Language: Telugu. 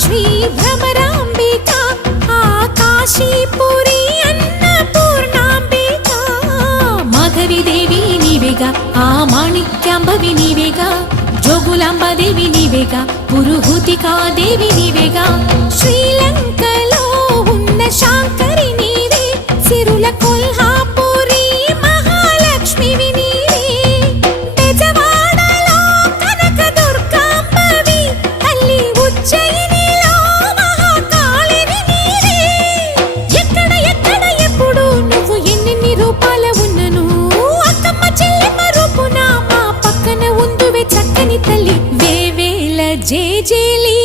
శ్రీ భ్రమరాంబిక ఆకాశీపురి అన్నపూర్ణాంబిక మాధవిదేవి నీవేగా ఆ మాణిక్యాంబవి నీవేగా జోగులాంబాదేవి నీవేగా పురుహూతికాదేవి నీవేగా శ్రీలంకలో ఉన్న శాంకరి నీవే సిరుల కొల్హాపురి మహాలక్ష్మివి నీవే బెజవాడలో కనకదుర్గాంబవి తల్లి ఉజ్జయినిలో మహాకాళివి నీవే ఎక్కడ ఎక్కడ ఎప్పుడు నువ్వు ఎన్నెన్ని రూపాల ఉన్నను అక్కమ్మ చెల్లెమ్మ రూపున మా పక్కన ఉందువే చక్కని తల్లి వేవేల జేజేలి